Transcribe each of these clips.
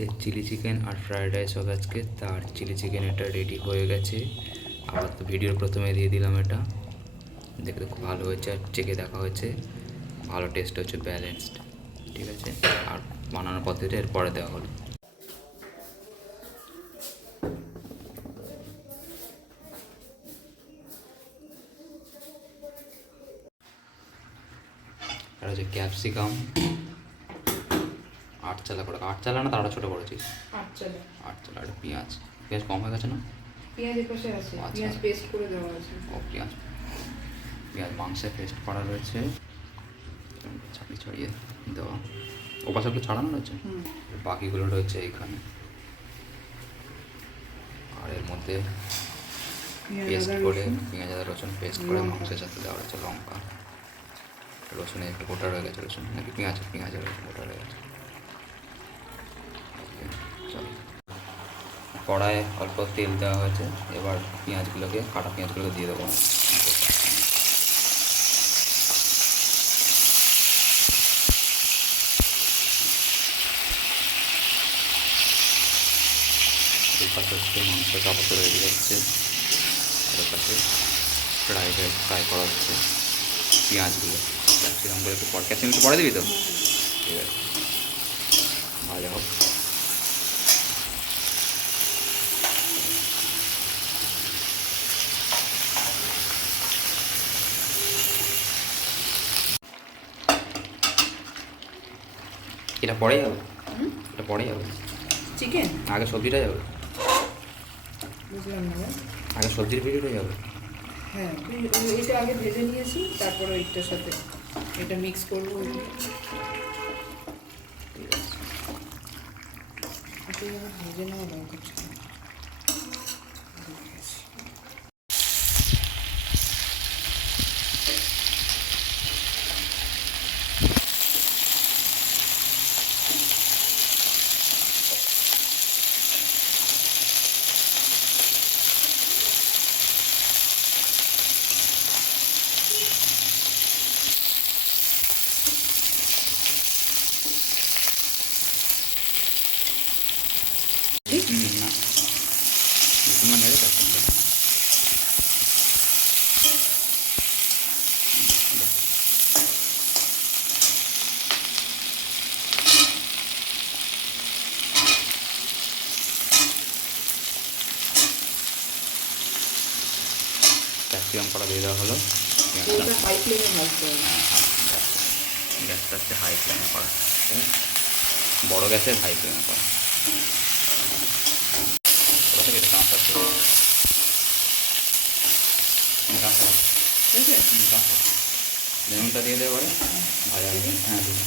এই chilli chicken আর fried rice হবে আজকে। তার চিলি চিকেন এটা রেডি হয়ে গেছে। আবার তো ভিডিওর প্রথমে দিয়ে দিলাম এটা, দেখতে খুব ভালো হয়েছে। আর চেখে দেখা হয়েছে, ভালো টেস্ট হচ্ছে, ব্যালেন্সড, ঠিক আছে। আর বানানোর পদ্ধতিটা এর পরে দেওয়া হলো। আর হচ্ছে ক্যাপসিকাম, আটচালা করে, আটচালা না তারটা ছোটো করেছিস? আটচালা। আটচালা। আর পেঁয়াজ, পেঁয়াজ কম হয়ে গেছে না? পেঁয়াজ এপাশে আছে, আচ্ছা। পেঁয়াজ পেস্ট করে দেওয়া আছে। ও পেঁয়াজ, পেঁয়াজ মাংসে পেস্ট করা রয়েছে, ছাড়িয়ে ছাড়িয়ে দেওয়া। ও পাশাগুলো ছাড়ানো রয়েছে, বাকিগুলো রয়েছে এইখানে। আর এর মধ্যে পেস্ট করে পেঁয়াজ আদা রসুন পেস্ট করে মাংসের সাথে দেওয়া রয়েছে। লঙ্কা, রসুনে একটু গোটা রয়ে গেছে, রসুন নাকি পেঁয়াজের রসুন গোটা রয়ে গেছে। চলো, কড়ায় অল্প তেল দেওয়া হয়েছে, এবার পেঁয়াজগুলোকে, কাটা পেঁয়াজগুলোকে দিয়ে দেবো। এই পাশে হচ্ছে মাংস চাপাতে রেডি হচ্ছে, আর এর পাশে ফ্রাই করা হচ্ছে পেঁয়াজগুলো। ক্যাপসিকামগুলো একটু পরে, ক্যাপসিকাম একটু পরে দিবি তো? ঠিক আছে, ভাজা হোক। এটা পরে যাবে, এটা পরে যাবে চিকেন, আগে সবজিটা যাবে? বুঝলাম না। আগে সবজির ভিডিওটা যাবে? হ্যাঁ, এটা আগে ভেজে নিয়েছি, তারপরে ওইটার সাথে এটা মিক্স করবো। ভেজে নেওয়া দরকার ছিল। না, তোমার নেড়ে থাকতে ক্যাপসিকাম করা দিয়ে দেওয়া হলো। হাই ফ্লেমে ভাজতে হবে। গ্যাসটা হচ্ছে হাই ফ্লেমে করা, ঠিক আছে, বড়ো গ্যাসে হাই ফ্লেমে করা। ওটা থেকে এটা কাঁচা ছিল, লেমনটা দিয়ে দেওয়া পরে ভাজা হবে। হ্যাঁ দিন,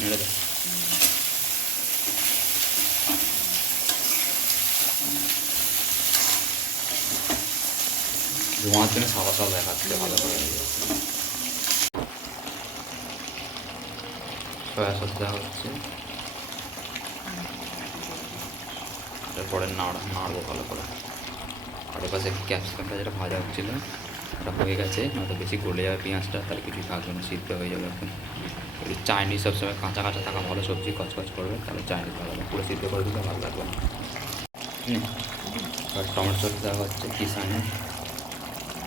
নেড়ে দাও। ধোঁয়ার জন্য সাদা সাদা দেখাচ্ছে ভালো করে। সয়া সস দেওয়া হচ্ছে, তারপরে নাড়বো ভালো করে। আর পাশে ক্যাপসিকামটা যেটা ভাজা হচ্ছিলো ওটা হয়ে গেছে, নয়তো বেশি গলে যাবে পেঁয়াজটা, তাহলে কিছুই থাকবে না, সিদ্ধ হয়ে যাবে। এখন একটু চাইনিজ সবসময় কাঁচা কাঁচা থাকা ভালো, সবজি কচকচ করবে, তাহলে চাইনিজ ভালো হবে, পুরো সিদ্ধ করে দিলে ভালো লাগবে না। আর টমেটো সস দেওয়া হচ্ছে, কিষানে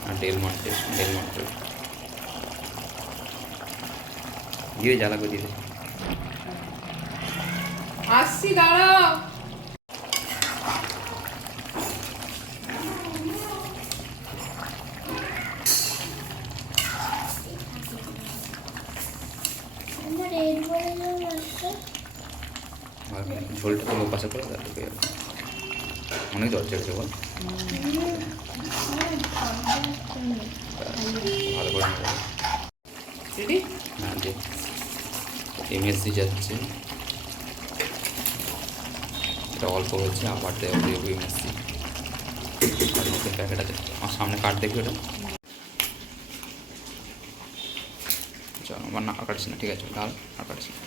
আর ডেলমন্টে দিয়ে যা লাগবে দিয়ে আসছি, দাঁড়াও। ঝোলটা তো পাশে করে তাহলে ঢুকে যাবে। অনেক জল ছেড়েছে বল, ভালো করে নেবে। রেডি? হ্যাঁ যে এমএসজি যাচ্ছে, এটা অল্প হয়েছে, আবার দেওয়া দেবো এমএসজি। আর নতুন প্যাকেট আছে আমার সামনে, কার্ড দেখবে ওটা। চলো, আমার না আর কাটছি না, ঠিক আছে, ডাল আর কাটছি না।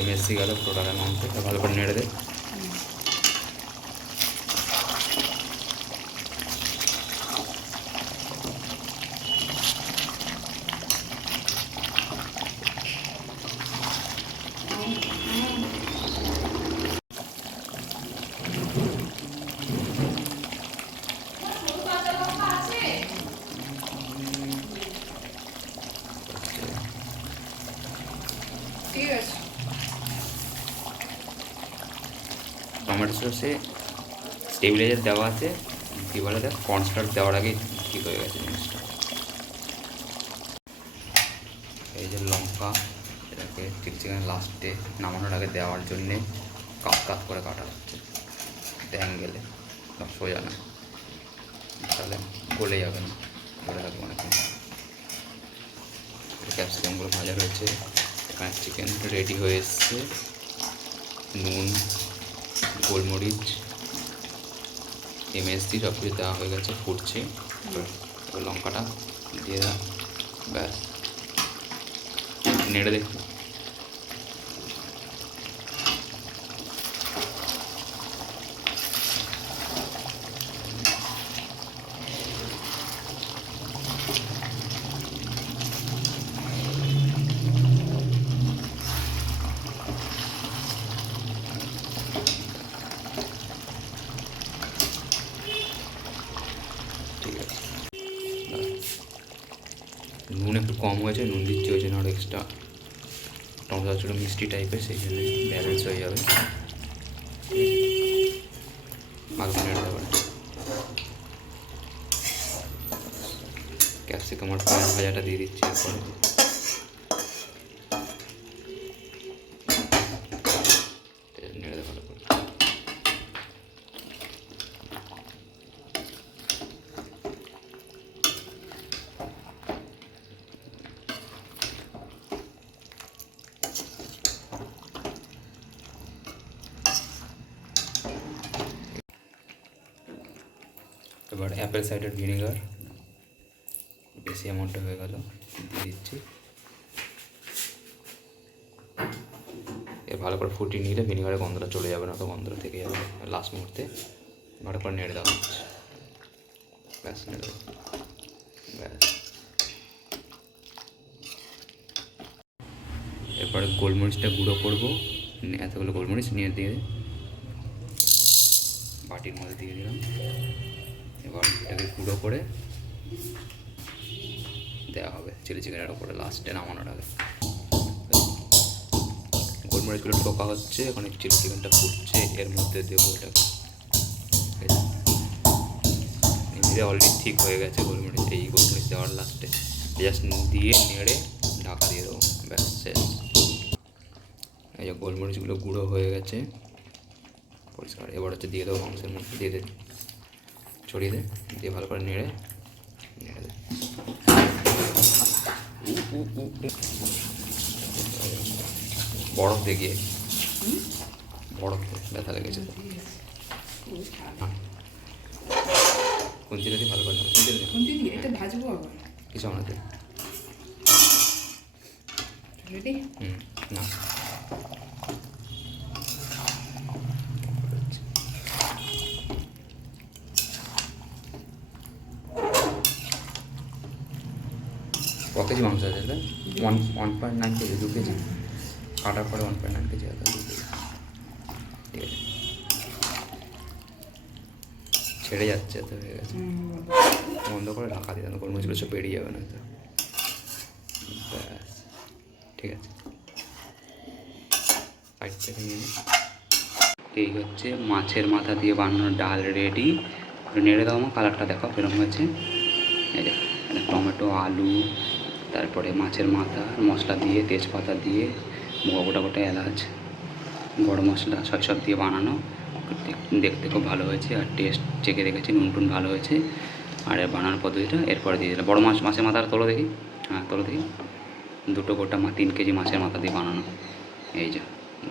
এমএসসি গেল টোটাল অ্যামাউন্টে, ভালো করে নেড়ে দে। ঠিক আছে। টমেটো সসে স্টেবিলাইজার দেওয়া আছে, কী বলে দেখ কর্নস্টার্চ দেওয়ার আগে ঠিক হয়ে গেছে জিনিসটা। এই যে লঙ্কা, এটাকে চিকেন লাস্টে নামানোর আগে দেওয়ার জন্যে কাট কাট করে কাটা হচ্ছে অ্যাঙ্গেলে, সব সোজা না, তাহলে গলে যাবে না, গলে থাকবে অনেকক্ষণ। ক্যাপসিকামগুলো ভাজা রয়েছে, এখানে চিকেন রেডি হয়ে এসছে, নুন, গোলমরিচ, এমএসজি সব কিছু দেওয়া হয়ে গেছে, ফুটছে। এবার লঙ্কাটা দিয়ে দাও, ব্যাস নেড়ে দেখো। ঠিক আছে, নুন একটু কম হয়েছে, নুন দিচ্ছি ওই জন্য আরও এক্সট্রা। টমেটো ছোটো মিষ্টি টাইপের, সেই জন্য ব্যালেন্স হয়ে যাবে। ভালো নেড়ে দেবো। ক্যাপসিকাম আর পেঁয়াজ ভাজাটা দিয়ে দিচ্ছি এরপরে। নেড়ে দেবো ভালো করে। এবার অ্যাপেল সাইডার ভিনেগার বেশি অ্যামাউন্টে হয়ে গেল, দিয়ে দিচ্ছি। এ ভালো করে ফুটিয়ে নিলে ভিনেগারের গন্ধটা চলে যাবে না, তো গন্ধটা থেকে যাবে লাস্ট মুহূর্তে। ভালো করে নেড়ে দেওয়া হচ্ছে, ব্যাস নেড়ে দেবো, ব্যাস। এরপরে গোলমরিচটা গুঁড়ো করবো, এতগুলো গোলমরিচ নিয়ে দিয়ে বাটির মধ্যে দিয়ে দিলাম। এবার এটাকে গুঁড়ো করে দেওয়া হবে চিলি চিকেনের ওপরে লাস্টে নামানোর আগে। গোলমরিচগুলো ঠোকা হচ্ছে, ওখানে চিলি চিকেনটা ফুটছে, এর মধ্যে দেবো ওটাকে। এমনিতে অলরেডি ঠিক হয়ে গেছে গোলমরিচ, এই গোলমরিচ দেওয়ার লাস্টে জাস্ট দিয়ে নেড়ে ঢাকা দিয়ে দেবো, ব্যাস শেষ। এই যে গোলমরিচগুলো গুঁড়ো হয়ে গেছে পরিষ্কার। এবার হচ্ছে দিয়ে দেবো মাংসের মধ্যে, দিয়ে দে, ছড়িয়ে দে, দিয়ে ভালো করে নেড়ে নেড়ে দে। বরফ দেখিয়ে, বরফ ব্যথা লেগেছে তো। খুন্তিটা দিয়ে ভালো করে নেবো, খুন্তি দিয়ে এটা ভাজবো আবার কিছু আমাদের রেডি। না ক কেজি মাংস আছে এটা? 1.9 কেজি, 2 কেজি কাটার পরে 1.9 কেজি আছে, 2 কেজি। ঠিক আছে, ছেড়ে যাচ্ছে তো, হয়ে গেছে। বন্ধ করে ঢাকা দিয়ে দেন, গোলমরিচগুলো সব বেরিয়ে যাবে না তো, ব্যাস ঠিক আছে। সাইড থেকে নিয়ে এই হচ্ছে মাছের মাথা দিয়ে বানানো ডাল রেডি। নেড়ে দাও, আমার কালারটা দেখো কীরকম হয়েছে। এই দেখো, টমেটো, আলু, তারপরে মাছের মাথা, মশলা দিয়ে, তেজপাতা দিয়ে, গোটা গোটা এলাচ, গরম মশলা সব দিয়ে বানানো। দেখতে খুব ভালো হয়েছে, আর টেস্ট চেখে দেখেছি, নুন টুন ভালো হয়েছে। আর বানানোর পদ্ধতিটা এরপরে দিয়ে দিলাম। বড়ো মাছের মাথার তোলো দেখি, হ্যাঁ তোলো দেখি। দুটো গোটা 3 কেজি মাছের মাথা দিয়ে বানানো, এই যে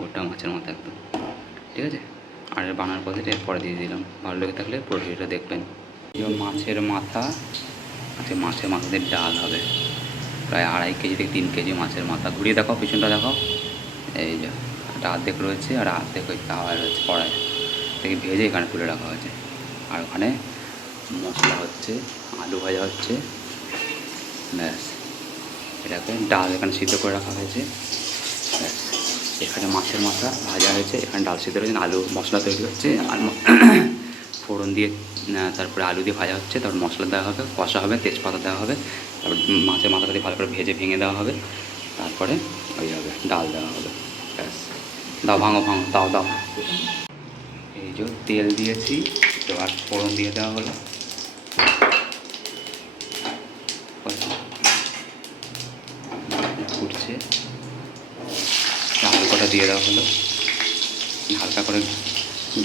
গোটা মাছের মাথা একদম, ঠিক আছে। আর বানানোর পদ্ধতিটা এরপরে দিয়ে দিলাম। ভালো লেগে থাকলে পুরো ভিডিওটা দেখবেন। মাছের মাথা, আচ্ছা মাছের মাথা দিয়ে ডাল হবে প্রায় 2.5 কেজি থেকে 3 কেজি মাছের মাথা। ঘুরিয়ে দেখাও, পিছনটা দেখাও, এই যে একটা অর্ধেক রয়েছে আর অর্ধেক ওই তাওয়া রয়েছে কড়াই থেকে ভেজে এখানে তুলে রাখা হয়েছে। আর ওখানে মশলা হচ্ছে, আলু ভাজা হচ্ছে, ব্যাস। এটাকে ডাল এখানে সিদ্ধ করে রাখা হয়েছে, ব্যাস। এখানে মাছের মাথা ভাজা হয়েছে, এখানে ডাল সিদ্ধ রয়েছে, আলু মশলা তৈরি হচ্ছে, আর ফোড়ন দিয়ে তারপরে আলু দিয়ে ভাজা হচ্ছে, তারপর মশলা দেওয়া হবে, কষা হবে, তেজপাতা দেওয়া হবে, তারপর মাছের মাথাটা দিয়ে ভালো করে ভেজে ভেঙে দেওয়া হবে, তারপরে ওই হবে ডাল দেওয়া হবে, ব্যাস। দাও ভাঙো ভাঙো, দাও দাও। এই যে তেল দিয়েছি, এবার ফোড়ন দিয়ে দেওয়া হলো, ফুটছে, আলু কটা দিয়ে দেওয়া হলো, হালকা করে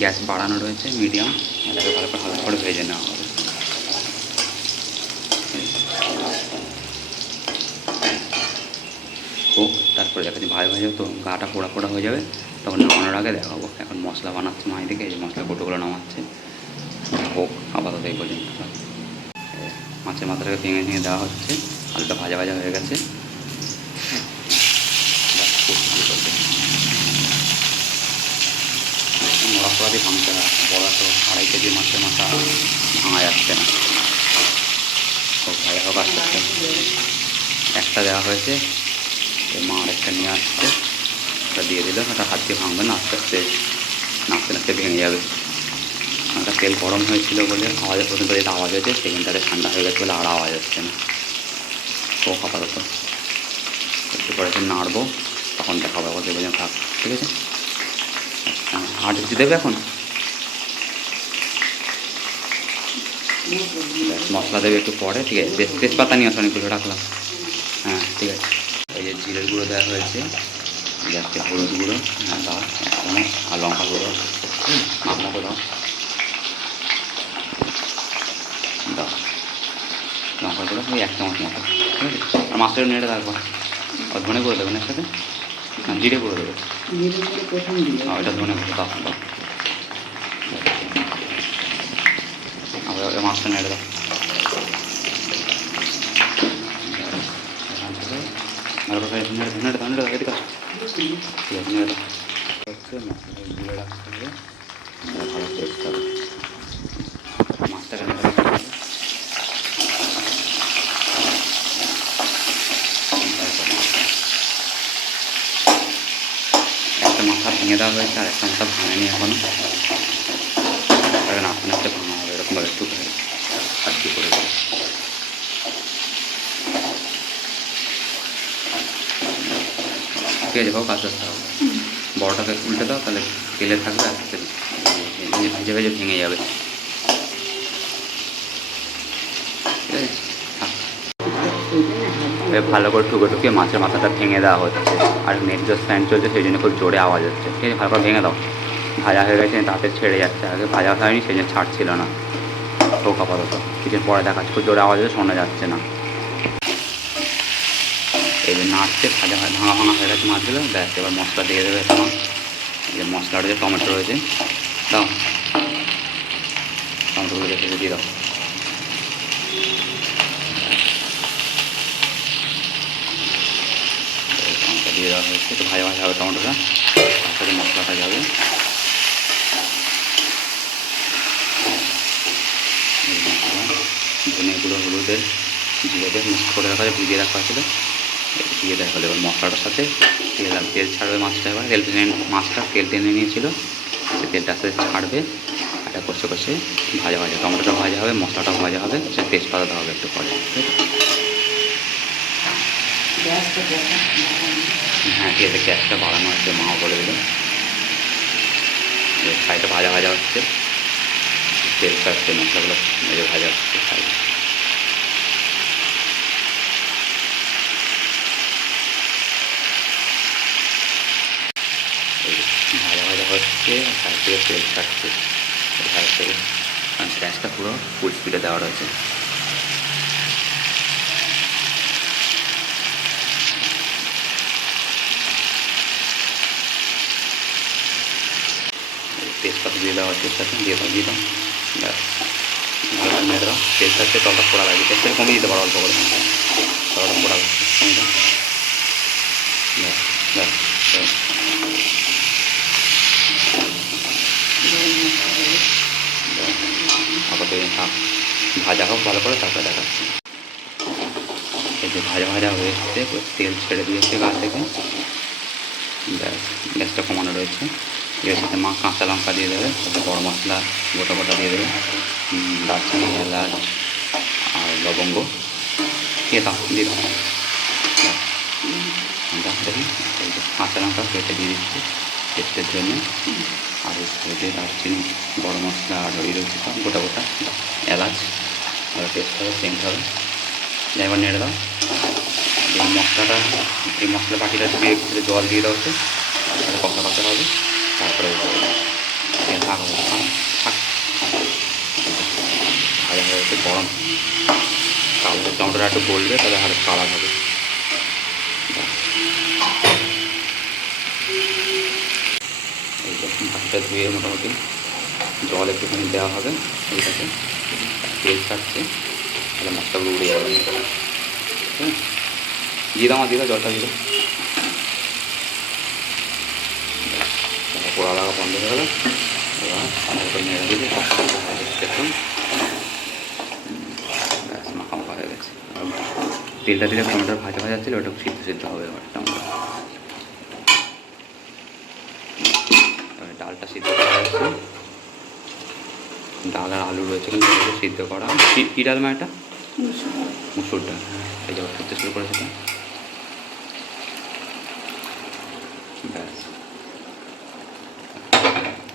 গ্যাস বাড়ানো রয়েছে মিডিয়াম, এটাকে ভালো করে হালকা করে ভেজে নেওয়া হবে। হোক, তারপরে দেখা যাচ্ছে ভাজা ভাজা তো গাটা পোড়া পোড়া হয়ে যাবে, তখন নামানোর আগে দেখাবো। এখন মশলা বানাচ্ছে মাই দিকে, এই যে মশলা কোটোগুলো নামাচ্ছে। হোক, আপাতত এই পর্যন্ত। মাছের মাথাটাকে ভেঙে ভেঙে দেওয়া হচ্ছে, আলুটা ভাজা ভাজা হয়ে গেছে, নড়া ফড়া দিয়ে ভাঙতে হয়, বড় তো 2.5 কেজি মাছের মাথা ভাঙা যাচ্ছে না। খুব ভাজা হোক আস্তে আস্তে। একটা দেওয়া হয়েছে, মা আরেকটা নিয়ে আসছে, ওটা দিয়ে দিল, ওটা হাত দিয়ে ভাঙবে না, আস্তে আস্তে নাচতে নাচতে ভেঙে যাবে। ওটা তেল গরম হয়েছিল বলে আওয়াজের পর্যন্ত যেটা আওয়াজ হয়েছে, সেখানটাতে ঠান্ডা হয়ে গেছে বলে আর আওয়াজ হচ্ছে না। হোক আপাতত, একটু পরে নাড়বো, তখন দেখাবো, আবার দেবে থাক, ঠিক আছে। আর যদি দেবে এখন মশলা দেবে একটু পরে, ঠিক আছে। তেজপাতা নিয়ে আসো, অনেকগুলো রাখলাম, হ্যাঁ ঠিক আছে। এই যে জিরের গুঁড়ো দেওয়া হয়েছে, যাতে হলুদ গুঁড়ো, হ্যাঁ দাও 1 চামচ, আর লঙ্কা গুঁড়ো মাপ মতো দাও, দাও লঙ্কা গুঁড়ো ওই 1 চামচ মতো, ঠিক আছে। আর মাছটা নেড়ে রাখবো, আর ধনে গুঁড়ো দেবেন এর সাথে, হ্যাঁ জিরে গুঁড়ো দেবে, ওইটা ধনে গুঁড়ো দাও দাও, আবার মাছটা নেড়ে দাও, ভালো করে নেড়ে নেড়ে দাও, নেড়ে দাও, এদিকে ঠিক আছে, নেড়ে দাও হচ্ছে। মশলাটা গুঁড়ো রাখতে হবে, ভালো টেস্ট হবে। মাছটাকে নেড়ে রাখতে হবে, একটা মাথা ভেঙে দেওয়া হয়েছে, আর একটা মাথা ভাঙেনি এখনো, তাকে নাচতে নাচতে ভাঙা হবে, এরকমভাবে একটু আর কি করে দেবো। ঠিক আছে, হোক আস্তে আস্তে হবে। বড়টাকে উল্টে দাও, তাহলে তেলে থাকবে, আস্তে ভেজে ভেজে ভেঙে যাবে, ঠিক আছে। ভালো করে ঠুকে ঠুকে মাছের মাথাটা ভেঙে দেওয়া হচ্ছে, আর নেক্সট ফ্যান চলছে, সেই জন্য খুব জোরে আওয়াজ হচ্ছে, ঠিক আছে। ভালো করে ভেঙে দাও, ভাজা হয়ে গেছে, তাতে ছেড়ে যাচ্ছে, আগে ভাজা হয়নি সেই জন্য ছাড়ছিল না। হোক আপাতত, কিছু পরে দেখাচ্ছে, খুব জোরে আওয়াজ হচ্ছে, শোনা যাচ্ছে না। এই যে নাড়ছে, ভাজা ভাঙা ভাঙা হয়ে গেছে মাছগুলো, ব্যাস। এবার মশলা দিয়ে দেবে তোমার, এই যে মশলাটা যে টমেটো রয়েছে, দাও টমেটোগুলো রেখে দিয়ে দাও, টমেটো দিয়ে দেওয়া হয়েছে, একটু ভাজা ভাজা হবে টমেটোটা, তার সাথে মশলাটা যাবে। ধনে গুঁড়ো, হলুদের, জিরেদের মিক্স করে রাখা আছে, ভিজিয়ে রাখা ছিল, দিয়ে দেখা হলো। এবার মশলাটার সাথে তেল ছাড়বে মাছটা, এবার তেল টেনে মাছটা তেল টেনে নিয়েছিল, সে তেলটা আস্তে ছাড়বে, এটা কষে কষে ভাজা ভাজা, টমেটোটা ভাজা হবে, মশলাটা ভাজা হবে, সে তেজপাতা দেওয়া হবে একটু পরে, হ্যাঁ ঠিক আছে। গ্যাসটা বাড়ানো হচ্ছে, মাও বলে দিল, সাইডটা ভাজা ভাজা হচ্ছে, তেল ছাড়ছে, মশলাগুলো ভেজে ভাজা হচ্ছে সাইডে। ভাজা ভাজা হচ্ছে, সাইড থেকে তেল ছাড়ছে, সাইড থেকে, কারণ গ্যাসটা পুরো ফুল স্পিডে দেওয়া রয়েছে। তেজপাতা দিয়ে দেওয়া হচ্ছে, সাথে দিয়ে দাও, ব্যাস। ভালো করে নেড়ে দাও, তেল ছাড়ছে, তলটা পোড়া লাগবে, তেলটা কমিয়ে দিতে পারো অল্প করে, তলটা পোড়া লাগছে, কমিয়ে দাও, ব্যাস ব্যাস। ভাজা হোক ভালো করে, তারপরে দেখাচ্ছি। এই যে ভাজা ভাজা হয়ে এসছে, তেল ছেড়ে দিয়েছে গা থেকে, ব্যাস গ্যাসটা কমানো রয়েছে। এর সাথে মা কাঁচা লঙ্কা দিয়ে দেবে, সাথে গরম মশলা গোটা গোটা দিয়ে দেবে, দারচিনি, এলাচ আর লবঙ্গ দিয়ে দাও, দিয়ে দাও। দেখুন এই যে কাঁচা লঙ্কা কেটে দিয়ে দিচ্ছি টেস্টের জন্য, আর এর সাথে দারচিনি, গরম মশলা আর ওই রয়েছে সব গোটা গোটা, এলাচ, আর টেস্ট হবে, সেন্ট হবে। এবার নেড়ে দাও। এই মশলাটা, এই মশলা বাটিটা দিয়ে একটু জল দিয়ে দাও, হচ্ছে তাহলে কষা কষা হবে। তারপরে থাক থাক ভাজা হয়ে গেছে, গরম কালো টমেটোটা একটু গলবে, তাহলে হালকা কালার হবে। এই ভাতটা ধুয়ে মোটামুটি জল একটুখানি দেওয়া হবে এইটাতে, তেল ছাড়ছে, তাহলে মশলাগুলো উড়ে যাবে। হ্যাঁ, দিয়ে দাও, দিয়ে দাও, জলটা দিয়ে দাও। পোড়া লাগা বন্ধ হয়ে গেল। এবার ভালো নেড়ে দিলে দেখুন ব্যাস মাখা হয়ে গেছে। তেলটা দিলে টমেটোর ভাজা ভাজা ছিল, ওটা সিদ্ধ সিদ্ধ হবে। এবার টমেটো, এবার ডালটা সিদ্ধ করা হচ্ছে, ডাল আর আলু রয়েছে কিন্তু সিদ্ধ করা। কী ডাল মা এটা? মুসুর ডাল। এই যে করতে শুরু করেছে, ব্যাস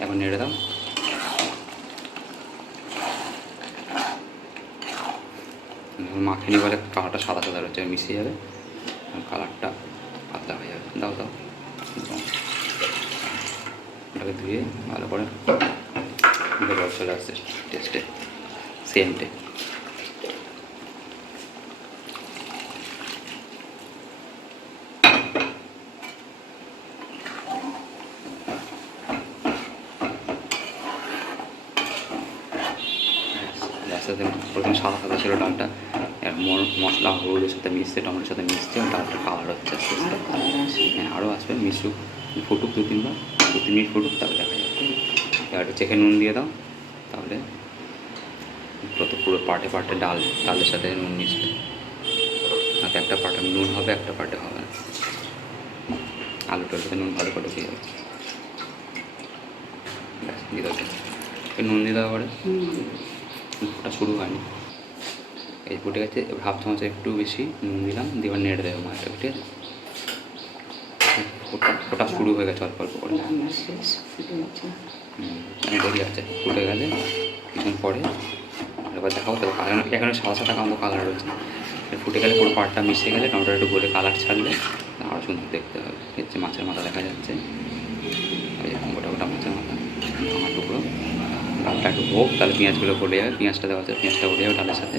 এখন নেড়ে দাও। মাখিনি বলে কালারটা সাদা সাদা রয়েছে, মিশে যাবে, কালারটা পাতলা হয়ে যাবে। দাও দাও, ওটাকে ধুয়ে ভালো করে জল চলে আসছে টেস্টে, সেন্টে। সাথে প্রথমে সাদা সাদা ছিল ডালটা, মশলা হলুদের সাথে মিশছে, টমেটোর সাথে মিশছে, ডালটা কালার হচ্ছে আস্তে আস্তে। হ্যাঁ, আরও আসবে, মিশুক, ফুটুক 2-3 বার, 2-3 মিনিট ফুটুক, তাহলে দেখা যাবে। এবার চেখে নুন দিয়ে দাও, তাহলে পুরো পার্টে পার্টে ডালের সাথে নুন মিশবে। হাতে একটা পার্টে নুন হবে, একটা পার্টে হবে না। আলুটার সাথে নুন ভালো করে দিয়ে যাবে, ব্যাস দিয়ে দাও। নুন দিয়ে দেওয়া পরে ওটা শুরু হয়নি, এই ফুটে গেছে। এবার হাফ চামচ একটু বেশি নুন দিলাম, দিয়ে এবার নেড়ে দেবো মাছটাকে, ঠিক আছে? ওটা শুরু হয়ে গেছে অল্প অল্প করে, বেরিয়ে যাচ্ছে। ফুটে গেলে কিছুক্ষণ পরে এবার দেখাবো, তবে কালার এখানে সাদা সাদা কালো কালার রয়েছে। ফুটে গেলে পুরো পাটটা মিশে গেলে, টমেটো একটু গলে কালার ছাড়লে আরও সুন্দর দেখতে হবে। হচ্ছে মাছের মাথা দেখা যাচ্ছে, ওই গোটা গোটা মাছের মাথা, আমার টুকরো। ডালটা একটু হোক, তাহলে পেঁয়াজগুলো গলে যাবে, পেঁয়াজটা দেওয়া আছে, পেঁয়াজটা গলে যাবে ডালের সাথে,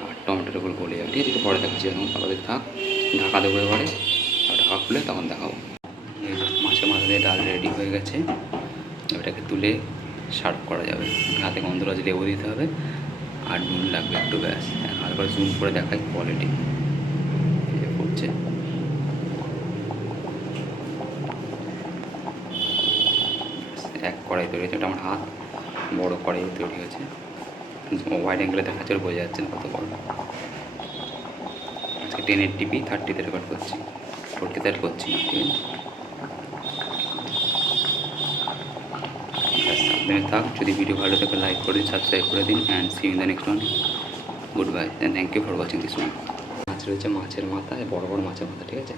আর টমেটোর উপর গলে যাবে, ঠিক আছে? একটু পরে দেখাচ্ছি, এখন আমাদের থাক, ঢাকা দেবো এবারে, আর ঢাকা খুলে তখন দেখাবো। এই মাছের মাথা দিয়ে ডাল রেডি হয়ে গেছে, ওটাকে তুলে সার্ভ করা যাবে। হাতে গন্ধরাজ লেবু দিতে হবে, আর নুন লাগবে একটু, ব্যাস। আরেকবার জুম করে দেখাই কোয়ালিটি করছে। এক কড়াই তৈরি হয়েছে, এটা আমার হাত বড় কড়াই তৈরি হয়েছে, ওয়াইড অ্যাঙ্গেলে দেখাচ্ছে, বোঝা যাচ্ছে না কত বড়। আজকে 1080p 30তে রেকর্ড করছি, 40তে করছি না, ঠিক আছে? থাক, যদি ভিডিও ভালো থাকে লাইক করে দিন, সাবস্ক্রাইব করে দিন, and see in the next one. Good bye, and thank you for watching this one. মাছ রয়েছে, মাছের মাথা, বড় বড় মাছের মাথা, ঠিক আছে?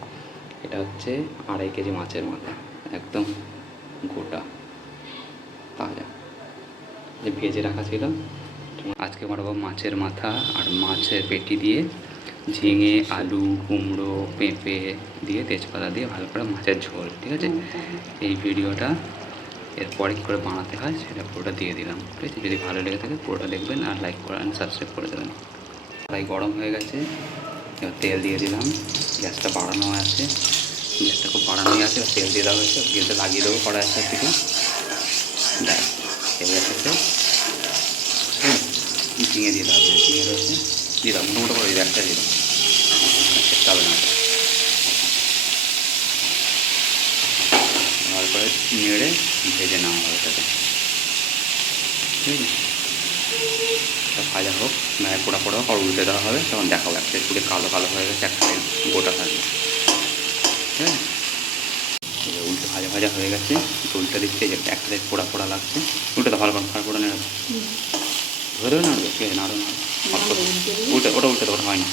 এটা হচ্ছে 2.5 কেজি মাছের মাথা, একদম গোটা তাজা, যে ভেজে রাখা ছিল। আজকে বানাবো মাছের মাথা আর মাছের পেটি দিয়ে, ঝিঙে, আলু, কুমড়ো, পেঁপে দিয়ে, তেজপাতা দিয়ে ভালো করে মাছের ঝোল, ঠিক আছে? এই ভিডিওটা এরপরে কী করে বানাতে হয় সেটা পুরোটা দিয়ে দিলাম, ঠিক আছে? যদি ভালো লেগে থাকে পুরোটা দেখবেন, আর লাইক করেন, সাবস্ক্রাইব করে দেবেন। কড়াই গরম হয়ে গেছে, এবার তেল দিয়ে দিলাম, গ্যাসটা বাড়ানো আছে, গ্যাসটা খুব বাড়ানোই আছে, তেল দিয়ে দেওয়া হয়েছে, তেলটা লাগিয়ে দেবো কড়াইয়ের সাথে থেকে, দেখ এবার সাথে ঝিঙে দিয়ে দেওয়া হবে, ঝিঙে রয়েছে, দিয়ে দাও, মোটামোটো করে দিয়ে একটা দিয়ে দাও, চেষ্টা হবে না, ভালো করে নেড়ে ভেজে নেওয়া হবে এটাকে, ঠিক আছে? এটা ভাজা হোক মানে পোড়া পোড়া হোক আর উল্টে দেওয়া হবে, তখন দেখাবো একটা পুরো কালো কালো হয়ে গেছে, একটা সাইড গোটা থাকবে। ঠিক আছে, এই উল্টে ভাজা ভাজা হয়ে গেছে, উল্টে দিচ্ছে, যে একটা সাইড পোড়া পোড়া লাগছে, উল্টে তো ভালো করে ভালো করে নেড়ে ধরে নাড়বে, ঠিক আছে, নাড়ো নাড়ো উল্টে, ওটা উল্টে তো ওটা হয় না,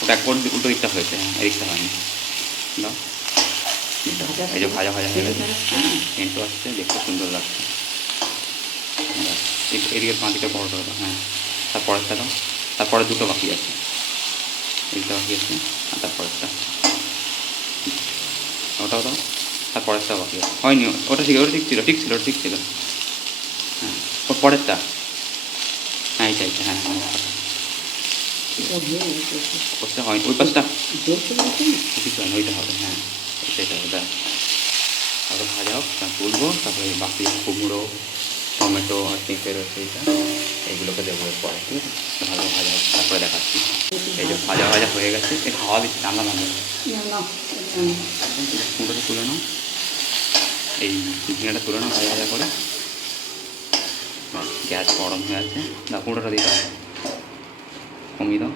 ওটা এক উল্টো দিকটা হয়েছে, হ্যাঁ এদিকটা হয়নি। দাও, এই যে ভাজা ভাজা হয়ে গেছে, হ্যাঁ সেন্টও আসছে, দেখতে সুন্দর লাগছে। এদিকে 5 দিকে বড় করে দাও, হ্যাঁ তারপরেরটা দাও, তারপরে দুটো বাকি আছে, এইটা বাকি আছে আর তারপরেরটা, ওটাও দাও, তারপরেরটা বাকি আছে, হয়নি ওটা ঠিক, ওটা ঠিক ছিল, ঠিক ছিল, ওটা ঠিক ছিল, হ্যাঁ ওর পরেরটা, হ্যাঁ এইটা এইটা, হ্যাঁ ওটা হয়নি, ওই পাশটা কিছু হয়নি, ওইটা হবে, হ্যাঁ সেটা হবে, দেখ তারপরে ভাজা হোক, তারপর তুলবো, তারপরে বাকি কুমড়ো টমেটো আর পেঁপে রয়েছে এইটা, এইগুলোকে দেবো এরপরে, ঠিক আছে, ভালো ভাজা হোক, তারপরে দেখাচ্ছি। এই যে ভাজা ভাজা হয়ে গেছে, এই হাওয়া দিচ্ছে, রান্না বান্না কুমড়োটা তুলে নাও, এই ঝিঙেটা তুলে নাও ভাজা ভাজা করে, গ্যাস গরম হয়ে আছে, না কুমড়োটা দিয়ে দাও, কমিয়ে দাও,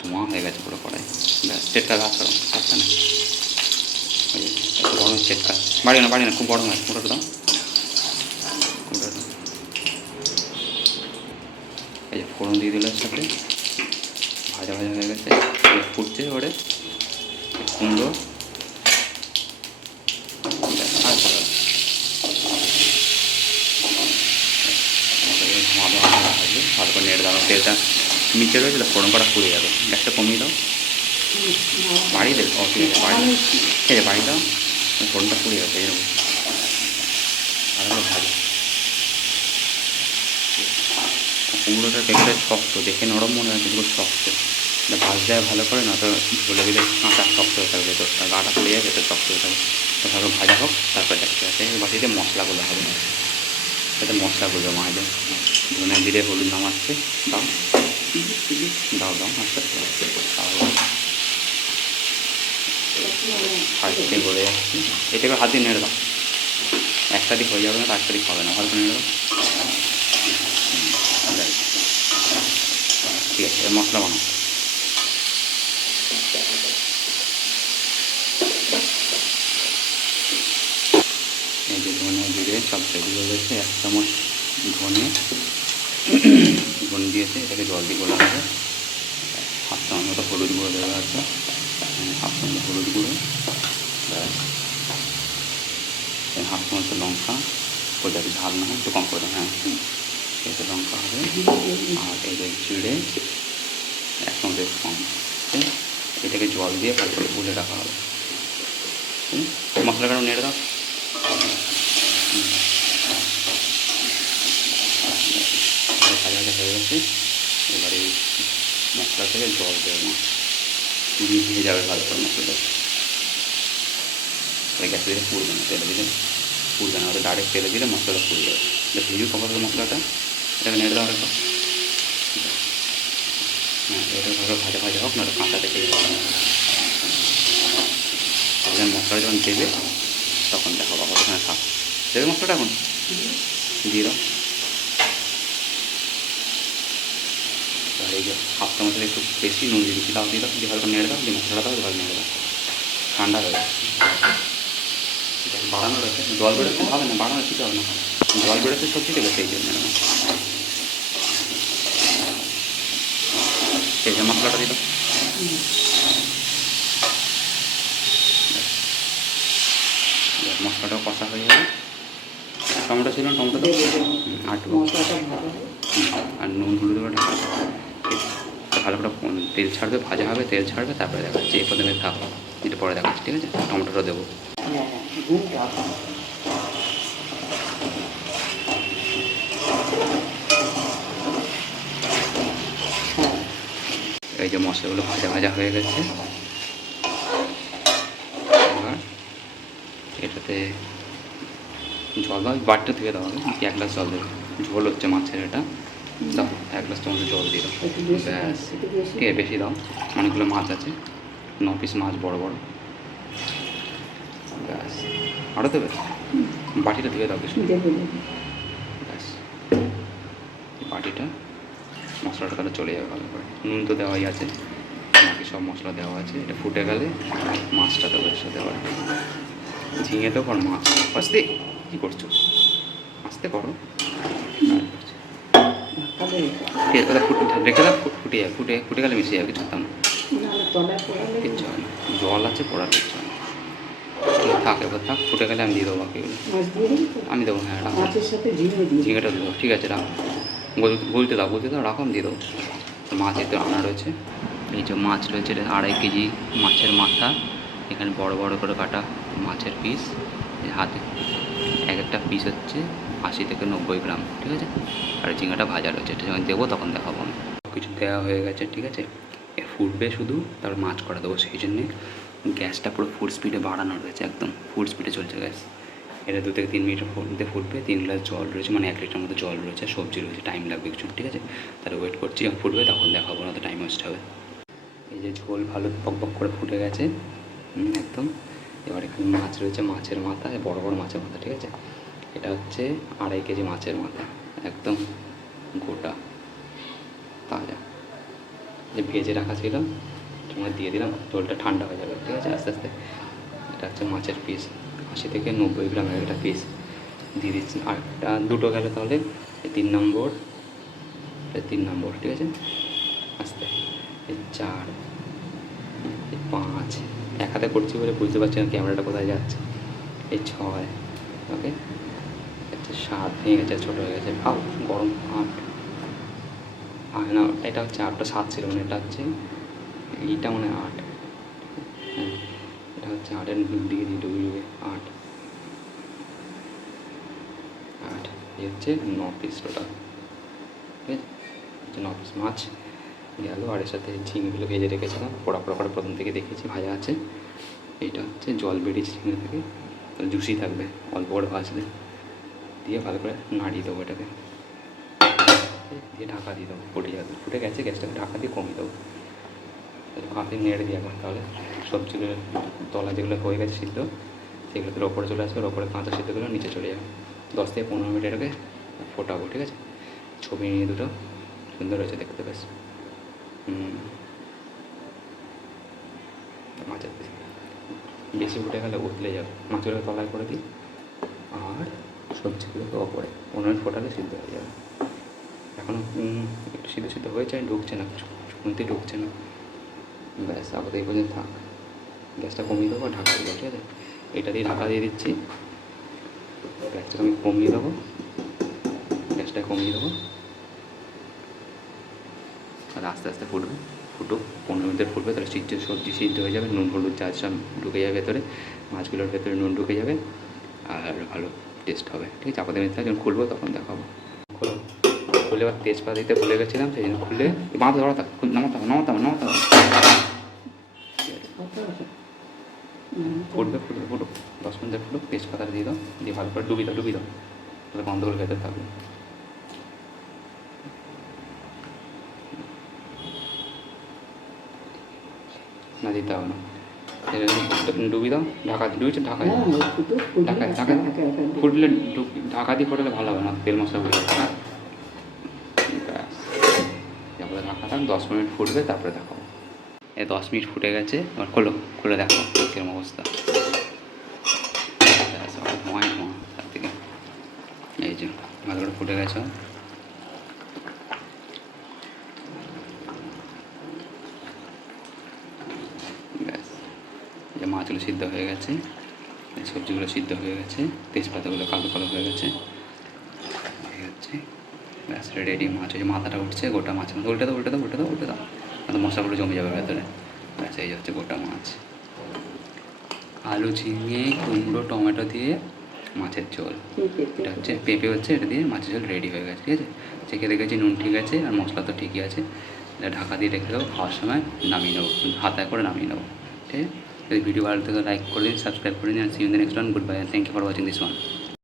ধোঁয়া হয়ে গেছে পুরো কড়াই, ব্যাস চেটকা গাছ করো, আচ্ছা না গরম চেটকা, বাড়ি না খুব গরম আছে, কুমড়োটা দাও, কুমড়োটা এই যে ফোড়ন দিয়ে দিল, সাথে ভাজা ভাজা হয়ে গেছে, ফুটছে ওরে কুমড়ো, ভালো করে নেড়ে দাও, তেলটা নিচে রয়েছে তো ফোড়ন করা পুড়ে যাবে, গ্যাসটা কমিয়ে দাও, বাড়ি দেবে, ও ঠিক আছে বাড়ি, ঠিক আছে বাড়ি দাও, ফোড়নটা পুড়ে যাবে, এই রকম ভালো করে ভাজো। কুমড়োটা দেখলে শক্ত, দেখে নরম মনে হয় কিন্তু শক্ত, ভাজতে হয় ভালো করে, না তো ঝোলে দিলে কাঁচা শক্ত হয়ে থাকবে, ভেতরটা গাটা পড়ে যায়, ভেতর শক্ত হয়ে থাকবে, তো ভালো ভাজা হোক, তারপরে দেখতে যাচ্ছে বাটিতে মশলাগুলো হবে, যাতে মশলাগুলো মাঝে ধনে জিরে হলুদ নামাচ্ছে, দাও দাও দাও আস্তে আস্তে, হাঁটতে গড়ে যাচ্ছে, এটাকে হাত দিয়ে নেড়ে দাও, একটা দিক হয়ে যাবে না, তো একটা দিক হবে না, ভালো করে নেড়ে দাও, ঠিক আছে মশলা বানাও। এই যে ধনে জিরে সব রেডি হয়ে গেছে, 1 চামচ ধনে দিয়েছে, এটাকে জল দিয়ে গোলা হবে, 1/2 চামচ মতো হলুদ গুঁড়ো দেওয়া আছে, 1/2 চামচ হলুদ গুঁড়ো, ব্যাস 1/2 চামচ লঙ্কা, ও যাতে ঝাল না হয় একটু কম করে, হ্যাঁ এতে লঙ্কা হবে, আর এই যে জিরে 1 চামচের কম, এটাকে জল দিয়ে ভালো করে গুলে রাখা হবে, মশলাটা নেড়ে দাও, ভাজা ভাজা হয়ে গেছে, এবারে মশলা থেকে জল দেবে, মাছ ভিজে যাবে ভালো করে মশলাটা, গ্যাসে দিলে পুড়বে না, তেলে দিলে পুড়বে না, ওটা ডাইরেক্ট তেলে দিলে মশলাটা পুড়ে যাবে, ভিজু কমাবে মশলাটা, এটাকে নেড়ে দেওয়ার পর, হ্যাঁ এটা ভালো ভাজা ভাজা হোক, না কাঁচা থেকে যাবে, মশলাটা যখন দেবে তখন দেখো বাবা ওখানে থাক, দেবে মশলাটা এখন দিয়ে দাও, আর এই যে 1/2 চামচের একটু বেশি নুন দিয়ে দিচ্ছি, দাও দিয়ে দাও, দিয়ে ভালো করে নেড়ে দাও, দিয়ে মশলাটা দাও, ভালো নেড়ে দাও, ঠান্ডা হয়ে যাচ্ছে, বাড়ানো রয়েছে, জল বেরোচ্ছে হবে না, বাড়ানো ঠিক হবে না, জল বেরোচ্ছে সবজি থেকে, সেই জন্য এই যে মশলাটা দিয়ে দাও, মশলাটাও কষা হয়ে যাবে, টমেটো ছিল না, টমেটো দাও, আর নুন হলুদ করে ঢাকা, ভালো করে তেল ছাড়বে, ভাজা হবে, তেল ছাড়বে, তারপরে দেখাচ্ছি, এই প্রথমে থাকো, এটা পরে দেখাচ্ছি, ঠিক আছে, টমেটোটা দেবো, এই যে মশলাগুলো ভাজা ভাজা হয়ে গেছে, এবার এটাতে জল দাও, বাটিটা থেকে দেওয়া হবে, 1 গ্লাস জল দেবে, ঝোল হচ্ছে মাছের, এটা দাও 1 গ্লাস চামচ জল দিয়ে দাও, ব্যাস ঠিক আছে, বেশি দাও, অনেকগুলো মাছ আছে, 9 পিস মাছ বড় বড়, ব্যাস আরও দেবে, বাটিটা থেকে দাও কিছু, ব্যাস এটা মশলাটা তাহলে চলে যাবে ভালো করে। নুন তো দেওয়াই আছে, বাকি সব মশলা দেওয়া আছে। এটা ফুটে গেলে মাছটা দেবো এর সাথে আবার। ঝিঙে তো কর মাছ আস্তে, কী করছো আস্তে করো। ঠিক আছে, রেখে দাও, ফুটে যাবে, ফুটে গেলে মিশে যাবে, কিছু না কিচ্ছু হয় না। জল আছে পড়ার কিচ্ছু হয় না। থাক এবার থাক, ফুটে গেলে আমি দিয়ে দেবো বাকিগুলো। আমি দেবো, হ্যাঁ রাখো, ঝিঙেটা দেবো, ঠিক আছে রাখো, বলতে দাও রাখো, আমি দিয়ে দেবো। মাছের তো রান্না রয়েছে, এই যে মাছ রয়েছে, এটা 2.5 কেজি মাছের মাথা, এখানে বড় বড় করে কাটা মাছের পিস, হাতে এক একটা পিস হচ্ছে 80 থেকে 90 গ্রাম, ঠিক আছে। আর ঝিঙাটা ভাজা রয়েছে, এটা যখন দেবো তখন দেখাবো আমি। কিছু দেওয়া হয়ে গেছে, ঠিক আছে। এর ফুটবে শুধু, তারপর মাছ করা দেবো, সেই জন্যে গ্যাসটা পুরো ফুল স্পিডে বাড়ানো রয়েছে, একদম ফুল স্পিডে চলছে গ্যাস। এটা 2 থেকে 3 মিনিটের মধ্যে ফুটবে। 3 গ্লাস জল রয়েছে, মানে 1 লিটার মতো জল রয়েছে, সবজি রয়েছে, টাইম লাগবে কিছু, ঠিক আছে। তাহলে ওয়েট করছি, যখন ফুটবে তখন দেখাবো, না তো টাইম ওয়েস্ট হবে। এই যে ঝোল ভালো বক করে ফুটে গেছে একদম। এবার এখানে মাছ রয়েছে, মাছের মাথা, বড় বড় মাছের মাথা, ঠিক আছে। এটা হচ্ছে 2.5 কেজি মাছের মাথা, একদম গোটা তাজা, যে ভেজে রাখা ছিল তোমার দিয়ে দিলাম। ঝোলটা ঠান্ডা হয়ে যাবে, ঠিক আছে, আস্তে আস্তে। এটা হচ্ছে মাছের পিস, 80 থেকে 90 গ্রামের একটা পিস দিয়ে দিচ্ছি। আর একটা দুটো গেলে তাহলে 3 নম্বর, 3 নম্বর, ঠিক আছে। আস্তে, 4, 5, এক হাতে করছি বলে বুঝতে পারছি না ক্যামেরাটা কোথায় যাচ্ছে। 6, ওকে, 7 ভেঙে গেছে, ছোটো হয়ে গেছে, ভাব গরম। 8, না এটা হচ্ছে 8টা 7 ছিল, মানে এটা হচ্ছে এইটা মানে 8, হ্যাঁ এটা হচ্ছে 8-এর দিকে দিয়ে ডুবে 8, এই হচ্ছে 9 পিস টোটাল, ঠিক আছে। 9 পিস মাছ গেল, আর এর সাথে ঝিঙেগুলো ভেজে রেখেছিলাম, পোড়া করে প্রথম থেকে দেখেছি ভাজা আছে। এইটা হচ্ছে জল বেরিয়েছে ঝিঙে থেকে, জুসি থাকবে, অল্প করে ভাজলে দিয়ে ভালো করে নাড়িয়ে দেবো এটাকে, দিয়ে ঢাকা দিয়ে দেবো, ফুটে যাবে। ফুটে গেছে, গ্যাসটাকে ঢাকা দিয়ে কমিয়ে দেবো, হাতে নেড়ে দিয়ে একবার। তাহলে সবজিগুলো তলা যেগুলো হয়ে গেছে সিদ্ধ, সেগুলো তোর ওপরে চলে আসবে, ওপরে কাঁচা সিদ্ধগুলো নিচে চলে যাবে। 10 থেকে 15 মিনিট এটাকে ফোটাবো, ঠিক আছে। ছবি নিয়ে দুটো সুন্দর হয়েছে দেখতে, বেশ। মাছের পিস বেশি ফুটে গেলে উতলে যাবে, মাছগুলো তলায় করে দিই, আর সবজিগুলোকে ওপরে 15 মিনিট ফোটালে সিদ্ধ হয়ে যাবে। এখনও একটু সিদ্ধ হয়েছে, ঢুকছে না, শুনতে ঢুকছে না, ব্যাস আপাতত এই পর্যন্ত থাক। গ্যাসটা কমিয়ে দেবো, ঢাকা দিয়ে দেবো, ঠিক আছে। এটা দিয়ে ঢাকা দিয়ে দিচ্ছি, গ্যাসটা আমি কমিয়ে দেবো, গ্যাসটা কমিয়ে দেবো, আর আস্তে আস্তে ফুটবে। ফুটুক, 15 মিনিটের ফুটবে, তাহলে সবজি সিদ্ধ হয়ে যাবে, নুন হলুদ চা সব ঢুকে যাবে ভেতরে, মাছগুলোর ভেতরে নুন ঢুকে যাবে, আর ভালো টেস্ট হবে, ঠিক আছে। আপাতত মিনিট যখন খুলবো তখন দেখাবো। খুলে এবার তেজপাতা দিতে ভুলে গেছিলাম, সেই জন্য খুলে বাঁধ ধরা থাক, নামাতে হবে। ফুটবে 10 মিনিটের ফুটুক, তেজপাতা দিয়ে দাও, দিয়ে ভালো করে ডুবি দাও, তাহলে গন্ধগুলো ভেতরে থাকবে। না দিতে হবে না, ডুবি দাও, ঢাকা ফুটলে ঢাকা দিয়ে ফোটালে ভালো হবে না, তেল মশলা গুলো তারপরে ঢাকা থাক, 10 মিনিট ফুটবে, তারপরে দেখাবো। এই 10 মিনিট ফুটে গেছে, এবার খুলে দেখো কিরকম অবস্থা। তার থেকে এই যে ভালো করে ফুটে গেছে, ব্যাস। যে মাছগুলো সিদ্ধ হয়ে গেছে, সবজিগুলো সিদ্ধ হয়ে গেছে, তেজপাতাগুলো কালো হয়ে গেছে, ব্যাস রেডি। মাছ ওই যে মাথাটা উঠছে, গোটা মাছ, উল্টে দাও, তাহলে মশলাগুলো জমে যাবে ভেতরে, ব্যাস এই হচ্ছে গোটা মাছ। আলু, ঝিঙে, কুমড়ো, টমেটো দিয়ে মাছের ঝোল, এটা হচ্ছে পেঁপে হচ্ছে, এটা দিয়ে মাছের ঝোল রেডি হয়ে গেছে, ঠিক আছে। চেখে দেখেছি নুন ঠিক আছে, আর মশলা তো ঠিকই আছে। এটা ঢাকা দিয়ে রেখে দেবো, খাওয়ার সময় নামিয়ে নেবো, হাতায় করে নামিয়ে নেবো, ঠিক আছে। যদি ভিডিও ভালো থেকে লাইক করে দিন, সাবস্ক্রাইব করে দিন, আর see you in the next one. Good bye, thank you for watching this one.